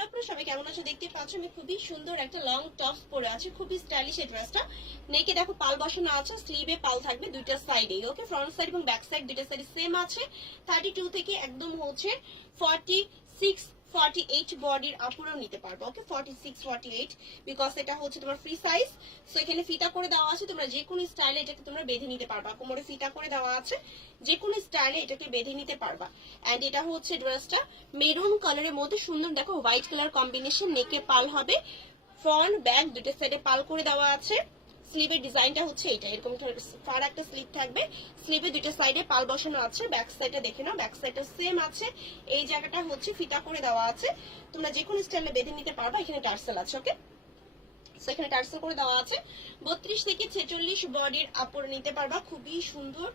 Hello আপনারা সবাই কেমন আছো? দেখতে পাচ্ছ আমি খুবই সুন্দর একটা লং টপস পরে আছি, খুবই স্টাইলিশ এই ড্রেসটা। নেকে দেখো পাল বসানো আছে, স্লিভে পাল থাকবে দুইটা সাইডে। ওকে, ফ্রন্ট সাইড এবং ব্যাক সাইড দুইটা সাইড সেম আছে। 32 থেকে একদম হচ্ছে 46 48 বডির আপুরাও নিতে পারবো। ওকে, 46 48 বিকজ এটা হচ্ছে তোমার ফ্রি সাইজ। সো এখানে ফিতা করে দেওয়া আছে, তোমরা যে কোনো স্টাইলে এটাকে তোমরা বেঁধে নিতে পারবা। কোমরে ফিতা করে দেওয়া আছে, যে কোনো স্টাইলে এটাকে বেঁধে নিতে পারবা। এন্ড এটা হচ্ছে ড্রেসটা মেরুন কালারের মধ্যে সুন্দর, দেখো হোয়াইট কালার কম্বিনেশন। নেকে পাল হবে, ফ্রন্ট ব্যাক দুটো সাইডে পাল করে দেওয়া আছে। স্লিভের ডিজাইনটা হচ্ছে এটা, এরকম ফার একটা স্লিভ থাকবে। স্লিভে দুটো সাইডে পাল বসানো আছে। ব্যাক সাইডটা দেখে নাও, ব্যাক সাইডটা সেম আছে। এই জায়গাটা হচ্ছে ফিতা করে দেওয়া আছে, তোমরা যে কোনো স্টাইলে বেঁধে নিতে পারবা। এখানে টার্সেল আছে। ওকে, সেখানে টার্সেল করে দেওয়া আছে। 32 থেকে 46 বডির আপর নিতে পারবা। খুবই সুন্দর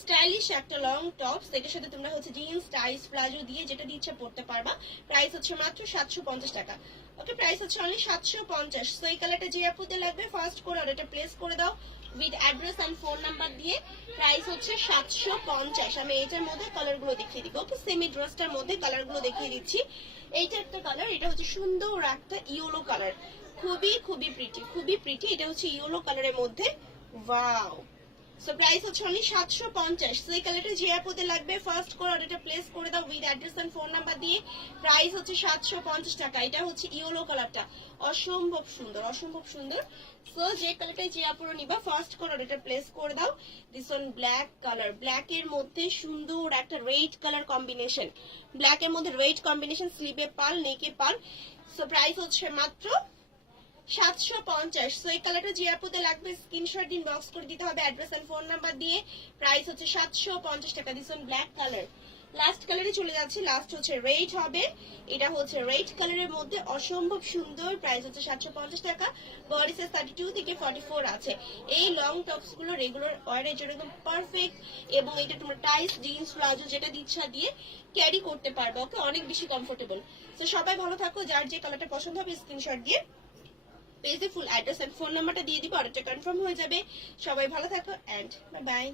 স্টাইলিশ একটা লং টপস। এটার সাথে তোমরা হচ্ছে জিন্স টাইস প্লাজো দিয়ে যেটা দিয়ে ইচ্ছা পড়তে পারবা। প্রাইস হচ্ছে মাত্র 750 টাকা। ওকে, প্রাইস হচ্ছে অনলি 750। সো এই কালারটা যে আপুতে লাগবে ফার্স্ট করে অর্ডারটা প্লেস করে দাও with address and phone number দিয়ে। প্রাইস হচ্ছে 750। আমি এইটার মধ্যে কালারগুলো দেখিয়ে দিব। ওকে, সেমি ড্রেসটার মধ্যে কালারগুলো দেখিয়ে দিচ্ছি। এইটা একটা কালার, এটা হচ্ছে সুন্দর একটা ইয়েলো কালার, খুবই খুবই প্রিটি, খুবই প্রিটি। এটা হচ্ছে ইয়েলো কালারের মধ্যে, ওয়াও। সো প্রাইস হচ্ছে অনলি 750। সো এই কালারটা যে আপুতে লাগবে ফার্স্ট করে অর্ডারটা প্লেস করে দাও with address and phone number দিয়ে। প্রাইস হচ্ছে 750 টাকা। এটা হচ্ছে ইয়েলো কালারটা, অসম্ভব সুন্দর, অসম্ভব সুন্দর। সো যে কালারটা যে আপুরা নিবা ফার্স্ট করে অর্ডারটা প্লেস করে দাও। This one black colour, black এর মধ্যে সুন্দর একটা রেড কালার কম্বিনেশন, ব্ল্যাক এর মধ্যে রেড কম্বিনেশন, স্লিভে পাল নেকে পাল। সো প্রাইস হচ্ছে মাত্র 750। সো এই কালারটা যে আপুতে লাগবে স্ক্রিনশট দিন বক্স করে দিতে হবে অ্যাড্রেস এন্ড ফোন নাম্বার দিয়ে। প্রাইস হচ্ছে 750 টাকা। This one black colour. Last কালারে চলে যাচ্ছে, লাস্ট হচ্ছে রেড হবে। এটা হচ্ছে রেড কালারের মধ্যে অসম্ভব সুন্দর। প্রাইস হচ্ছে 750 টাকা। বডি সাইজ 32 থেকে 44 আছে। এই লং টপস গুলো রেগুলার ওয়ারের জন্য একদম পারফেক্ট, এবং এটা তোমরা টাইস জিন্স প্লাজো যেটা ইচ্ছা দিয়ে ক্যারি করতে পারবে। ওকে, অনেক বেশি কমফোর্টেবল। তো সবাই ভালো থাকো, যার যে কালারটা পছন্দ হবে স্ক্রিনশট দিয়ে পেজে ফুল অ্যাড্রেস এন্ড ফোন নাম্বারটা দিয়ে দিব, অর্ডারটা কনফার্ম হয়ে যাবে। সবাই ভালো থাকো এন্ড বাই বাই।